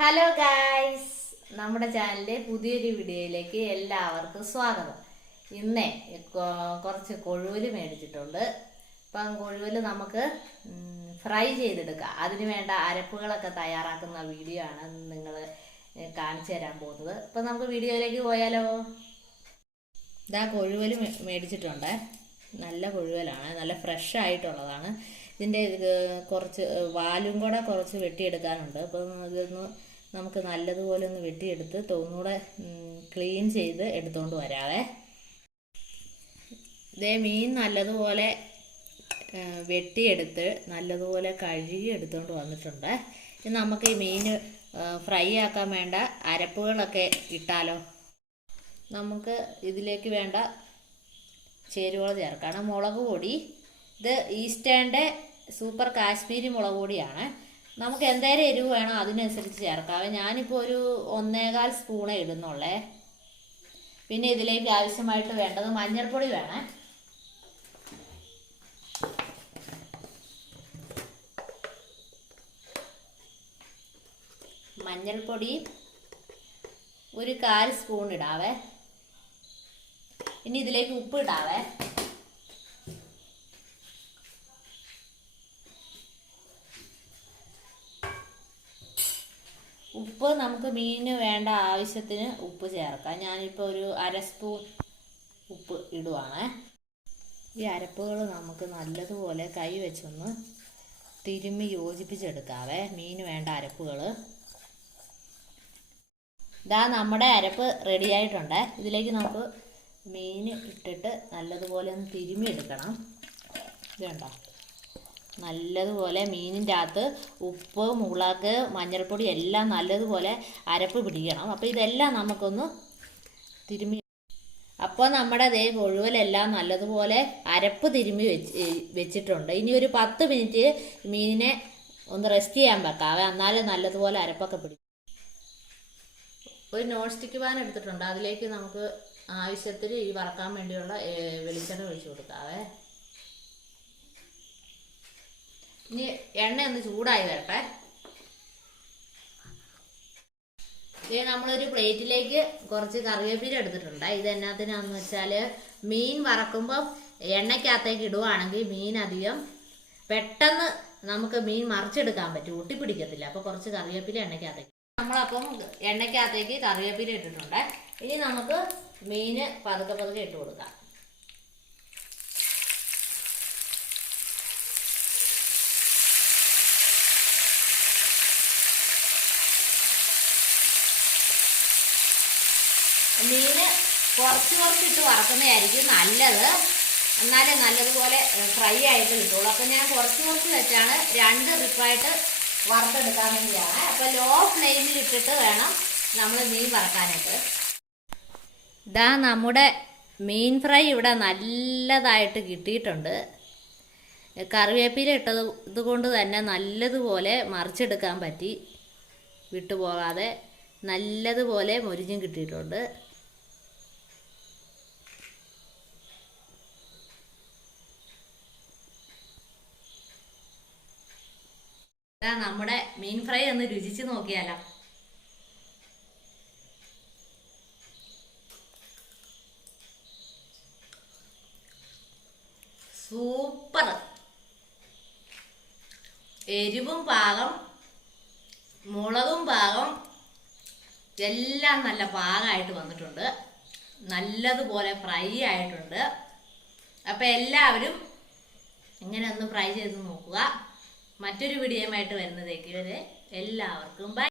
Hello guys നമ്മുടെ ചാനലിലെ പുതിയൊരു വീഡിയോയിലേക്ക് എല്ലാവർക്കും സ്വാഗതം. ഇന്നേ കുറച്ച് കൊഴുവൽ മേടിച്ചിട്ടുണ്ട്. അപ്പം കൊഴുവൽ നമുക്ക് ഫ്രൈ ചെയ്തെടുക്കാം. അതിന് വേണ്ട അരപ്പുകളൊക്കെ തയ്യാറാക്കുന്ന വീഡിയോ ആണ് നിങ്ങൾ കാണിച്ചു തരാൻ പോകുന്നത്. അപ്പം നമുക്ക് വീഡിയോയിലേക്ക് പോയാലോ? ഇതാ കൊഴുവൽ മേടിച്ചിട്ടുണ്ട്. നല്ല കൊഴുവലാണ്. നല്ല ഫ്രഷ് ആയിട്ടുള്ളതാണ്. ഇതിന്റെ കുറച്ച് വാലും കൂടെ കുറച്ച് വെട്ടിയെടുക്കാനുണ്ട്. അപ്പം ഇതൊന്ന് നമുക്ക് നല്ലതുപോലെ ഒന്ന് വെട്ടിയെടുത്ത് തോന്നൂടെ ക്ലീൻ ചെയ്ത് എടുത്തുകൊണ്ട് വരാവേ. ഇതേ മീൻ നല്ലതുപോലെ വെട്ടിയെടുത്ത് നല്ലതുപോലെ കഴുകി എടുത്തുകൊണ്ട് വന്നിട്ടുണ്ട്. ഇനി നമുക്ക് ഈ മീൻ ഫ്രൈ ആക്കാൻ വേണ്ട അരപ്പുകളൊക്കെ ഇട്ടാലോ? നമുക്ക് ഇതിലേക്ക് വേണ്ട ചേരുവകൾ ചേർക്കണം മുളക് പൊടി ഇത് ഈസ്റ്റേണിന്റെ സൂപ്പർ കാശ്മീരി മുളക് പൊടിയാണ്. നമുക്ക് എന്തേലും എരിവ് വേണോ അതിനനുസരിച്ച് ചേർക്കാം. ഞാനിപ്പോൾ ഒരു ഒന്നേകാൽ സ്പൂണേ ഇടുന്നുള്ളേ. പിന്നെ ഇതിലേക്ക് ആവശ്യമായിട്ട് വേണ്ടത് മഞ്ഞൾപ്പൊടി വേണേ. മഞ്ഞൾപ്പൊടി ഒരു കാൽ സ്പൂൺ ഇടാവേ. ഇനി ഇതിലേക്ക് ഉപ്പ് ഇടാവേ. ഉപ്പ് നമുക്ക് മീനിന് വേണ്ട ആവശ്യത്തിന് ഉപ്പ് ചേർക്കാം. ഞാനിപ്പോൾ ഒരു അര സ്പൂൺ ഉപ്പ് ഇടുവാണ്. ഈ അരപ്പുകൾ നമുക്ക് നല്ലതുപോലെ കൈ വെച്ചൊന്ന് തിരുമ്മി യോജിപ്പിച്ചെടുക്കാവേ മീൻ വേണ്ട അരപ്പുകൾ ഇതാ നമ്മുടെ അരപ്പ് റെഡി ആയിട്ടുണ്ട്. ഇതിലേക്ക് നമുക്ക് മീൻ ഇട്ടിട്ട് നല്ലതുപോലെ ഒന്ന് തിരുമ്മി എടുക്കണം ഇതുണ്ടോ? നല്ലതുപോലെ മീനിന്റെ അകത്ത് ഉപ്പ് മുളക് മഞ്ഞൾപ്പൊടി എല്ലാം നല്ലതുപോലെ അരപ്പ് പിടിക്കണം. അപ്പോൾ ഇതെല്ലാം നമുക്കൊന്ന് തിരുമ്മി അപ്പോൾ നമ്മുടെ ദേ മുഴുവലെല്ലാം നല്ലതുപോലെ അരപ്പ് തിരുമ്മി വെച്ച് വെച്ചിട്ടുണ്ട്. ഇനി ഒരു പത്ത് മിനിറ്റ് മീനിനെ ഒന്ന് റെസ്റ്റ് ചെയ്യാൻ വെക്കാവേ എന്നാലും നല്ലതുപോലെ അരപ്പൊക്കെ പിടിക്കും ഒരു നോൺ സ്റ്റിക്ക് പാൻ എടുത്തിട്ടുണ്ട്. അതിലേക്ക് നമുക്ക് ആവശ്യത്തിന് ഈ വറക്കാൻ വേണ്ടിയുള്ള വെളിച്ചെണ്ണ ഒഴിച്ചു കൊടുക്കാവേ ഇനി എണ്ണ ഒന്ന് ചൂടായി വരട്ടെ. ഇനി നമ്മളൊരു പ്ലേറ്റിലേക്ക് കുറച്ച് കറിവേപ്പില എടുത്തിട്ടുണ്ട്. ഇത് എന്നാത്തിനാന്ന് വെച്ചാൽ മീൻ വറക്കുമ്പം എണ്ണയ്ക്കകത്തേക്ക് ഇടുവാണെങ്കിൽ മീൻ അധികം പെട്ടെന്ന് നമുക്ക് മീൻ മറിച്ചെടുക്കാൻ പറ്റും. ഒട്ടിപ്പിടിക്കത്തില്ല അപ്പോൾ കുറച്ച് കറിവേപ്പില എണ്ണയ്ക്കകത്തേക്ക് നമ്മളപ്പം എണ്ണയ്ക്കകത്തേക്ക് കറിവേപ്പില ഇട്ടിട്ടുണ്ട്. ഇനി നമുക്ക് മീന് പതുക്കെ പതുക്കെ ഇട്ട് കൊടുക്കാം. മീന് കുറച്ച് കുറച്ചിട്ട് വറക്കുന്നതായിരിക്കും നല്ലത്. എന്നാലേ നല്ലതുപോലെ ഫ്രൈ ആയിട്ട് കിട്ടുള്ളൂ. അപ്പം ഞാൻ കുറച്ച് കുറച്ച് വെച്ചാണ് രണ്ട് ട്രിപ്പായിട്ട് വറുത്തെടുക്കാൻ വേണ്ടിയാണ്. അപ്പം ലോ ഫ്ലെയിമിൽ ഇട്ടിട്ട് വേണം നമ്മൾ മീൻ വറക്കാനായിട്ട്. ഇതാ നമ്മുടെ മീൻ ഫ്രൈ ഇവിടെ നല്ലതായിട്ട് കിട്ടിയിട്ടുണ്ട്. കറിവേപ്പില ഇട്ടത് ഇതുകൊണ്ട് തന്നെ നല്ലതുപോലെ മറിച്ചെടുക്കാൻ പറ്റി. വിട്ടുപോകാതെ നല്ലതുപോലെ മൊരിഞ്ഞും കിട്ടിയിട്ടുണ്ട്. ഇതാ നമ്മുടെ മീൻ ഫ്രൈ ഒന്ന് രുചിച്ച് നോക്കിയാലോ. സൂപ്പർ. എരിവും പാകം മുളകും പാകം എല്ലാം നല്ല പാകമായിട്ട് വന്നിട്ടുണ്ട്. നല്ലതുപോലെ ഫ്രൈ ആയിട്ടുണ്ട്. അപ്പം എല്ലാവരും ഇങ്ങനെ ഒന്ന് ഫ്രൈ ചെയ്ത് നോക്കുക. മറ്റൊരു വീഡിയോയുമായിട്ട് വരുന്നതേക്ക് വരെ എല്ലാവർക്കും ബൈ